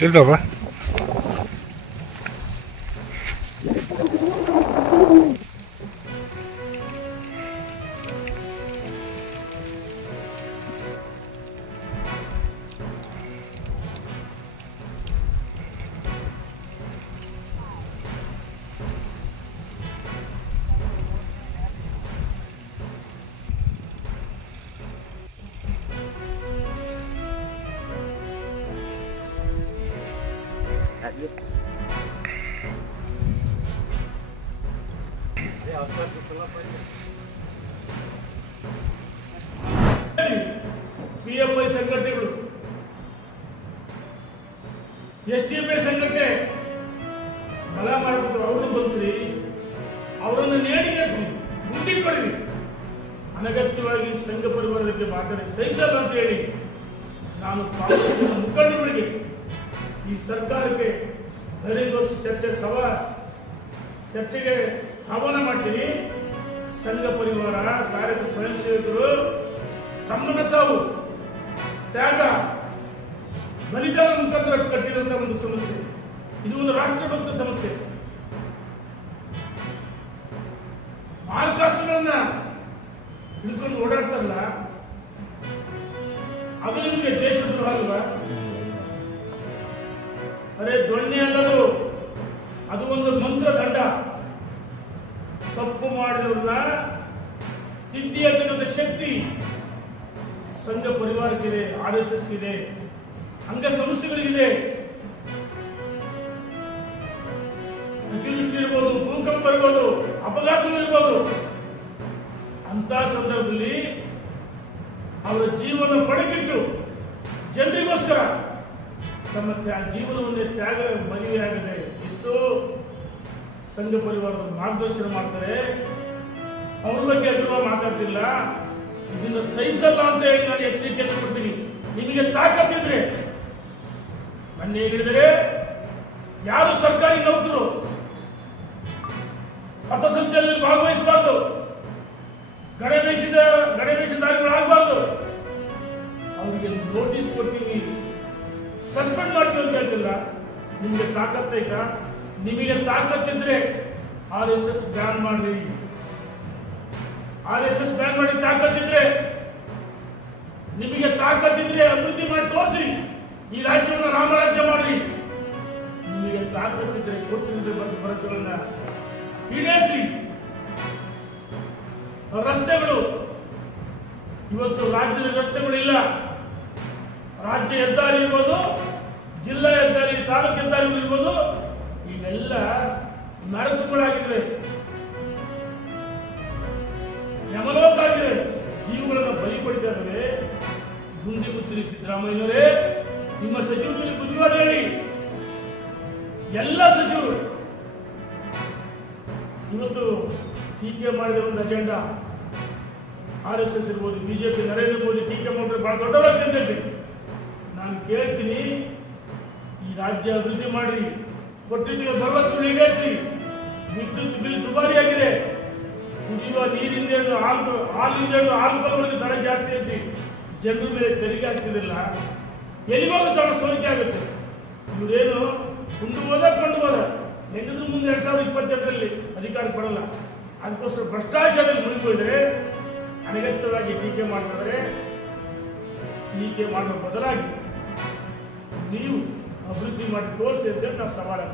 Tiếp tục á. PFI ಸಂಘಟನೆಗಳು SDFI ಸಂಘಟನೆ ಬಲ ಮಾಡಿಬಿಟ್ಟು ಅವ್ರನ್ನ ಬಂದ್ರಿ, ಅವರನ್ನು ನೇಣಿಗೇರಿಸಿ ಮುಂದಿಟ್ಕೊಳ್ಳಿ. ಅನಗತ್ಯವಾಗಿ ಸಂಘ ಪರಿವಾರಕ್ಕೆ ಮಾತಾಡಿ ಸಹಿಸಲ್ಲ ಅಂತ ಹೇಳಿ ನಾನು ಕಾಂಗ್ರೆಸ್ನ ಮುಖಂಡರುಗಳಿಗೆ, ಈ ಸರ್ಕಾರಕ್ಕೆ ಚರ್ಚೆಗೆ ಆಹ್ವಾನ ಮಾಡ್ತೀನಿ. ಸಂಘ ಪರಿವಾರ ಕಾರ್ಯಕರ್ತ ಸ್ವಯಂ ಸೇವಕರು ತಮ್ಮನ್ನು ತಾವು ತ್ಯಾಗ ಬಲಿದಾನ ಮುಖಾಂತರ ಕಟ್ಟಿದಂತಹ ಒಂದು ಸಂಸ್ಥೆ ಇದು, ಒಂದು ರಾಷ್ಟ್ರಭಕ್ತ ಸಂಸ್ಥೆ. ಮಾರ್ಕಾಸ್ಟ್ಗಳನ್ನ ಹಿಡ್ಕೊಂಡು ಓಡಾಡ್ತಾರಲ್ಲ, ಅದು ನಿಮಗೆ ದೇಶದ್ರೋಹ ಅಲ್ವಾ? ಅರೆ ದೊಣ್ಣೆ ಅಲ್ಲದು, ಅದು ಒಂದು ಮಂತ್ರ ದಂಡ. ತಪ್ಪು ಮಾಡಿದವ್ರನ್ನ ತಿದ್ದಿ ಅಂತಕ್ಕಂಥ ಶಕ್ತಿ ಸಂಘ ಪರಿವಾರಕ್ಕಿದೆ, RSS ಇದೆ, ಅಂಗ ಸಂಸ್ಥೆಗಳಿಗಿದೆ. ಅತಿವೃಷ್ಟಿ ಇರ್ಬೋದು, ಭೂಕಂಪ ಇರ್ಬೋದು, ಅಪಘಾತಗಳು ಇರ್ಬೋದು. ಅಂತ ಸಂದರ್ಭದಲ್ಲಿ ಅವರ ಜೀವನ ಪಡಕಿಟ್ಟು ಜನರಿಗೋಸ್ಕರ ತಮ್ಮ ಜೀವನವನ್ನೇ ತ್ಯಾಗ ಮದುವೆಯಾಗದೆ ಎಷ್ಟೋ ಸಂಘ ಪರಿವಾರದ ಮಾರ್ಗದರ್ಶನ ಮಾಡ್ತಾರೆ. ಅವ್ರ ಬಗ್ಗೆ ಅಭಿಮಾನ ಮಾತಾಡ್ತಿಲ್ಲ. ಇದನ್ನ ಸಹಿಸಲ್ಲ ಅಂತ ಹೇಳಿ ನಾನು ಎಚ್ಚರಿಕೆಯನ್ನು ಕೊಡ್ತೀನಿ. ನಿಮಗೆ ತಾಕತ್ತಿದ್ರೆ ಮೊನ್ನೆ ಹೇಳಿದರೆ ಯಾರು ಸರ್ಕಾರಿ ನೌಕರು ಪಥಸಂಚಲನದಲ್ಲಿ ಭಾಗವಹಿಸಬಾರ್ದು, ಗಣವೇಷಧಾರಿಗಳಾಗಬಾರ್ದು. ಅವರಿಗೆ ನೋಟಿಸ್ ಕೊಡ್ತೀವಿ, ಸಸ್ಪೆಂಡ್ ಮಾಡ್ತೀವಿ ಅಂತ ಹೇಳ್ತಿಲ್ಲ. ನಿಮಗೆ ತಾಕತ್ತೈತಾ? ನಿಮಗೆ ತಾಕತ್ತಿದ್ರೆ RSS ಬ್ಯಾನ್ ಮಾಡ್ರಿ. RSS ಬ್ಯಾನ್ ಮಾಡಿ ತಾಕತ್ತಿದ್ರೆ, ನಿಮಗೆ ತಾಕತ್ತಿದ್ರೆ ಅಭಿವೃದ್ಧಿ ಮಾಡಿ ತೋರಿಸ್ರಿ. ಈ ರಾಜ್ಯವನ್ನು ರಾಮರಾಜ್ಯ ಮಾಡ್ರಿ. ನಿಮಗೆ ತಾಕತ್ತಿದ್ರೆ ಕೊಟ್ಟಿದ್ರೆ ಭರವಸೆಗಳನ್ನ ಈಡೇರಿಸಿ. ರಸ್ತೆಗಳು ಇವತ್ತು ರಾಜ್ಯದ ರಸ್ತೆಗಳಿಲ್ಲ. ರಾಜ್ಯ ಹೆದ್ದಾರಿ ಇರ್ಬೋದು, ಜಿಲ್ಲಾ ಹೆದ್ದಾರಿ, ತಾಲೂಕು ಹೆದ್ದಾರಿಗಳು ಇರ್ಬೋದು, ಇವೆಲ್ಲ ನರಕಗಳಾಗಿವೆ, ಯಮಲೋಕ ಆಗಿದೆ. ಜೀವಗಳನ್ನು ಬಲಿ ಪಡಿತಾ ಇದ್ದಾವೆ. ಗುಂಡಿ ಮುಚ್ಚಿರಿ ಸಿದ್ದರಾಮಯ್ಯನವರೇ, ನಿಮ್ಮ ಸಚಿವರಿಗೆ ಬುದ್ಧಿವಾದ ಹೇಳಿ. ಎಲ್ಲ ಸಚಿವರು ಇವತ್ತು ಟೀಕೆ ಮಾಡಿದ ಒಂದು ಅಜೆಂಡಾ RSS ಇರ್ಬೋದು, ಬಿಜೆಪಿ ನರೇಂದ್ರ ಮೋದಿ ಟೀಕೆ ಮಾಡಿದ್ರೆ ಬಹಳ ದೊಡ್ಡದಾಗ್ತದೆ. ನಾನು ಕೇಳ್ತೀನಿ, ಈ ರಾಜ್ಯ ಅಭಿವೃದ್ಧಿ ಮಾಡಿ, ಕೊಟ್ಟಿದ್ದ ಭರವಸೆಗಳು ಈಡೇರಿಸಿ. ವಿದ್ಯುತ್ ಬಿಲ್ ದುಬಾರಿಯಾಗಿದೆ. ಕುಡಿಯುವ ನೀರಿಂದ ಹಾಲಿಂದ ಆಲ್ಕೋಹಾಲ್ವರೆಗೆ ದರ ಜಾಸ್ತಿ ಇರಿಸಿ ಜನರ ಮೇಲೆ ತೆರಿಗೆ ಆಗ್ತಿದಿಲ್ಲ. ಎಲ್ಲಿಗೋಗುತ್ತೆ ಸೋರಿಕೆ ಆಗುತ್ತೆ. ಇವರೇನು ಕೊಂಡು ಹೋದ ಹೆಂಗದ್ರು ಮುಂದೆ 2022ರಲ್ಲಿ ಅಧಿಕಾರ ಕೊಡಲ್ಲ. ಅದಕ್ಕೋಸ್ಕರ ಭ್ರಷ್ಟಾಚಾರದಲ್ಲಿ ಮುಳುಗೋದ್ರೆ ಅನಗತ್ಯವಾಗಿ ಟೀಕೆ ಮಾಡಿದ್ರೆ, ಟೀಕೆ ಮಾಡುವ ಬದಲಾಗಿ ನೀವು ಅಭಿವೃದ್ಧಿ ಮಾಡಿ ತೋರಿಸಿ ಅಂತ ನಾವು ಸವಾಲು